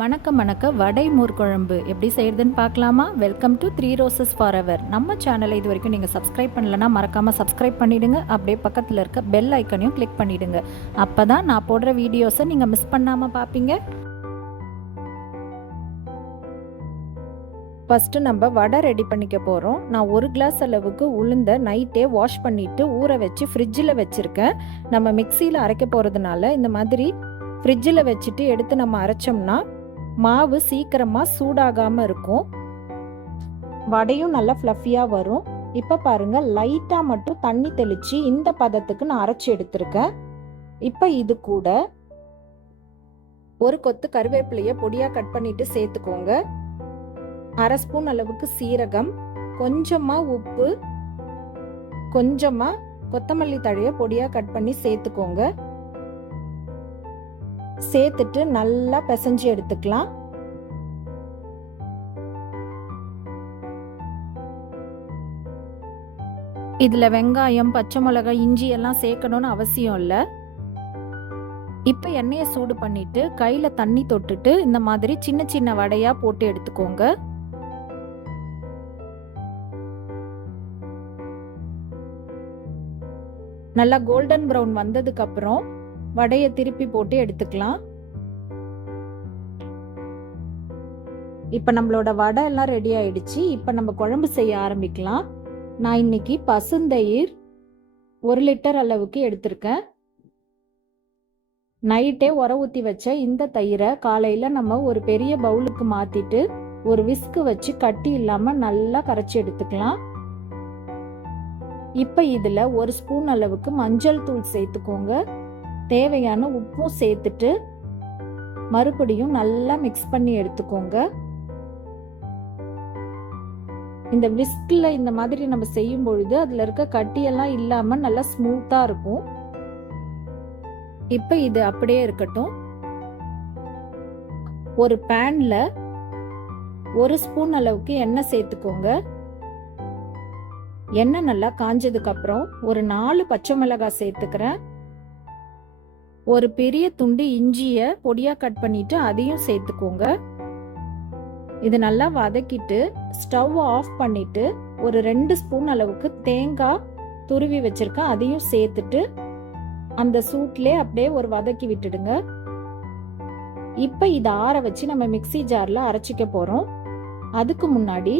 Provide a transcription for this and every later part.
மணக்க வடை மோர் குழம்பு எப்படி செய்யறதுன்னு பார்க்கலாமா? Welcome to 3 roses for ever. நம்ம சேனலை இது வரைக்கும் நீங்கள் சப்ஸ்கிரைப் பண்ணலன்னா மறக்காமல் சப்ஸ்கிரைப் பண்ணிவிடுங்க. அப்படியே பக்கத்தில் இருக்க பெல் ஐக்கனையும் கிளிக் பண்ணிவிடுங்க. அப்போ தான் நான் போடுற வீடியோஸை நீங்கள் மிஸ் பண்ணாமல் பார்ப்பீங்க. ஃபஸ்ட்டு நம்ம வடை ரெடி பண்ணிக்க போகிறோம். நான் 1 கிளாஸ் அளவுக்கு உளுந்த நைட்டே வாஷ் பண்ணிவிட்டு ஊற வச்சு ஃப்ரிட்ஜில் வச்சுருக்கேன். நம்ம மிக்சியில் அரைக்க போகிறதுனால இந்த மாதிரி ஃப்ரிட்ஜில் வச்சுட்டு எடுத்து நம்ம அரைச்சோம்னா மாவு சீக்கிரமாக சூடாகாமல் இருக்கும். வடையும் நல்லா ஃப்ளஃபியாக வரும். இப்போ பாருங்கள், லைட்டாக மட்டும் தண்ணி தெளித்து இந்த பதத்துக்கு நான் அரைச்சி எடுத்திருக்கேன். இப்போ இது கூட ஒரு கொத்து கருவேப்பிலையை பொடியாக கட் பண்ணிட்டு சேர்த்துக்கோங்க. 1/2 ஸ்பூன் அளவுக்கு சீரகம், கொஞ்சமாக உப்பு, கொஞ்சமாக கொத்தமல்லி தழையை பொடியாக கட் பண்ணி சேர்த்துக்கோங்க. சேர்த்துட்டு நல்லா பிசைஞ்சு எடுத்துக்கலாம். இதுல வெங்காயம், பச்சை மிளகாய், இஞ்சி எல்லாம் சேர்க்கணும்னு அவசியம் இல்லை. இப்போ எண்ணெயை சூடு பண்ணிட்டு கையில தண்ணி தொட்டுட்டு இந்த மாதிரி சின்ன சின்ன வடையா போட்டு எடுத்துக்கோங்க. நல்லா கோல்டன் ப்ரௌன் வந்ததுக்கு அப்புறம் வடையை திருப்பி போட்டு எடுத்துக்கலாம். இப்போ நம்மளோட வடை எல்லாம் ரெடி ஆயிடுச்சு. இப்போ நம்ம குழம்பு செய்ய ஆரம்பிக்கலாம். நான் இன்னைக்கு பசுந்தயிர் 1 லிட்டர் அளவுக்கு எடுத்திருக்கேன். நைட்டே உர ஊற்றி வச்ச இந்த தயிரை காலையில் நம்ம ஒரு பெரிய பவுலுக்கு மாற்றிட்டு ஒரு விஸ்கு வச்சு கட்டி இல்லாமல் நல்லா கரைச்சி எடுத்துக்கலாம். இப்போ இதில் 1 ஸ்பூன் அளவுக்கு மஞ்சள் தூள் சேர்த்துக்கோங்க. தேவையான உப்பும் சேர்த்துட்டு மறுபடியும் நல்லா மிக்ஸ் பண்ணி எடுத்துக்கோங்க. இந்த விஸ்கில் இந்த மாதிரி நம்ம செய்யும் பொழுது அதுல இருக்க கட்டியெல்லாம் இல்லாம நல்லா ஸ்மூத்தா இருக்கும். இப்ப இது அப்படியே இருக்கட்டும். ஒரு பேன்ல 1 ஸ்பூன் அளவுக்கு எண்ணெய் சேர்த்துக்கோங்க. எண்ணெய் நல்லா காஞ்சதுக்கு அப்புறம் ஒரு 4 பச்சை மிளகாய் சேர்த்துக்கிறேன். ஒரு பெரிய துண்டு இஞ்சியை பொடியா கட் பண்ணிட்டு அதையும் சேர்த்துக்கோங்க. இது நல்லா வதக்கிட்டு ஸ்டவ் ஆஃப் பண்ணிட்டு ஒரு 2 ஸ்பூன் அளவுக்கு தேங்காய் துருவி வச்சிருக்கேன். அதையும் சேர்த்துட்டு அந்த சூட்லேயே அப்படியே ஒரு வதக்கி விட்டுடுங்க. இப்போ இதை ஆற வச்சு நம்ம மிக்சி ஜாரில் அரைச்சிக்க போகிறோம். அதுக்கு முன்னாடி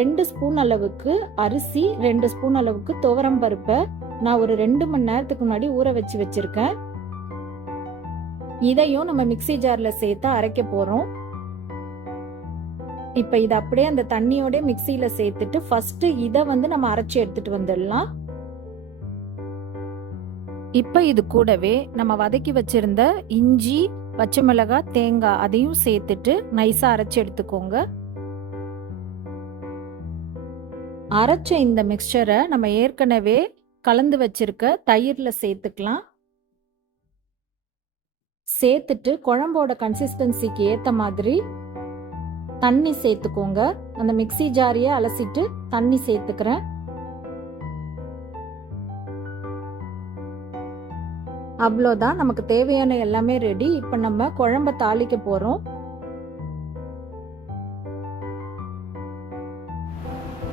2 ஸ்பூன் அளவுக்கு அரிசி, 2 ஸ்பூன் அளவுக்கு துவரம் பருப்பை நான் ஒரு 2 மணி நேரத்துக்கு முன்னாடி ஊற வச்சு வச்சிருக்கேன். இதையும் நம்ம மிக்சி ஜார்ல சேர்த்து அரைக்க போறோம். இப்ப இதை அப்படியே அந்த தண்ணியோட மிக்சியில சேர்த்துட்டு ஃபர்ஸ்ட் இதை நம்ம அரைச்சி எடுத்துட்டு வந்துடலாம். இப்ப இது கூடவே நம்ம வதக்கி வச்சிருந்த இஞ்சி, பச்சை மிளகாய், தேங்காய் அதையும் சேர்த்துட்டு நைஸா அரைச்சி எடுத்துக்கோங்க. அரைச்ச இந்த மிக்சரை நம்ம ஏற்கனவே கலந்து வச்சிருக்க தயிர்ல சேர்த்துக்கலாம். சேர்த்துட்டு குழம்போட கன்சிஸ்டன்சிக்கு ஏற்ற மாதிரி தண்ணி சேர்த்துக்கோங்க. அந்த மிக்சி ஜாரியை அலசிட்டு தண்ணி சேர்த்துக்கிறேன். அவ்வளோதான், நமக்கு தேவையான எல்லாமே ரெடி. இப்போ நம்ம குழம்ப தாளிக்க போறோம்.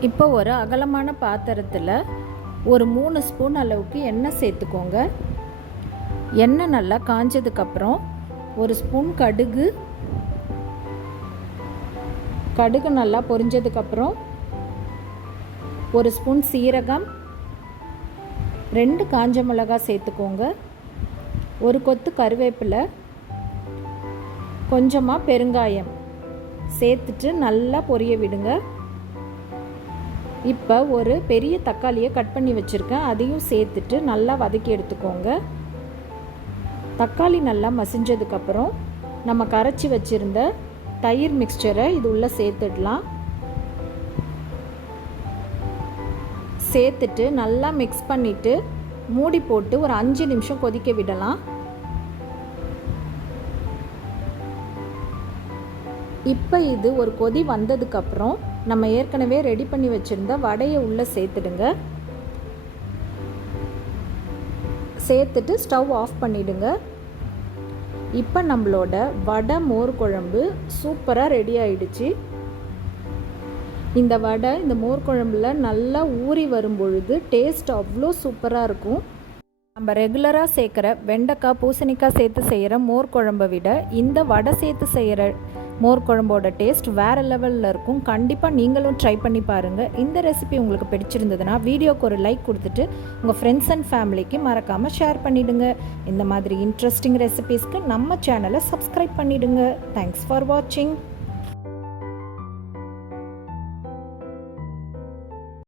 இப்போ ஒரு அகலமான பாத்திரத்தில் ஒரு 3 ஸ்பூன் அளவுக்கு எண்ணெய் சேர்த்துக்கோங்க. எண்ணெய் நல்லா காஞ்சதுக்கப்புறம் 1 ஸ்பூன் கடுகு நல்லா பொரிஞ்சதுக்கப்புறம் 1 ஸ்பூன் சீரகம், 2 காஞ்ச மிளகாய் சேர்த்துக்கோங்க. 1 கொத்து கருவேப்பிலை, கொஞ்சமாக பெருங்காயம் சேர்த்துட்டு நல்லா பொரிய விடுங்க. இப்போ ஒரு பெரிய தக்காளியை கட் பண்ணி வச்சுருக்கேன். அதையும் சேர்த்துட்டு நல்லா வதக்கி எடுத்துக்கோங்க. தக்காளி நல்லா மசிஞ்சதுக்கப்புறம் நம்ம கரைச்சி வச்சுருந்த தயிர் மிக்சரை இது உள்ள சேர்த்துடலாம். சேர்த்துட்டு நல்லா மிக்ஸ் பண்ணிவிட்டு மூடி போட்டு ஒரு 5 நிமிஷம் கொதிக்க விடலாம். இப்போ இது ஒரு கொதி வந்ததுக்கப்புறம் நம்ம ஏற்கனவே ரெடி பண்ணி வச்சுருந்த வடையை உள்ளே சேர்த்துடுங்க. சேர்த்துட்டு ஸ்டவ் ஆஃப் பண்ணிவிடுங்க. இப்போ நம்மளோட வடை மோர் குழம்பு சூப்பராக ரெடி ஆயிடுச்சு. இந்த வடை இந்த மோர் குழம்புல நல்லா ஊறி வரும் பொழுது டேஸ்ட் அவ்வளோ சூப்பராக இருக்கும். நம்ம ரெகுலராக சேர்க்குற வெண்டைக்காய் பூசணிக்காய் சேர்த்து செய்கிற மோர் குழம்பை விட இந்த வடை சேர்த்து செய்கிற மோர் குழம்போட டேஸ்ட் வேறு லெவலில் இருக்கும். கண்டிப்பாக நீங்களும் ட்ரை பண்ணி பாருங்கள். இந்த ரெசிபி உங்களுக்கு பிடிச்சிருந்ததுன்னா வீடியோக்கு ஒரு லைக் கொடுத்துட்டு உங்கள் ஃப்ரெண்ட்ஸ் அண்ட் ஃபேமிலிக்கு மறக்காமல் ஷேர் பண்ணிவிடுங்க. இந்த மாதிரி இன்ட்ரெஸ்டிங் ரெசிபீஸ்க்கு நம்ம சேனலை சப்ஸ்கிரைப் பண்ணிவிடுங்க. தேங்க்ஸ் ஃபார் வாட்சிங்.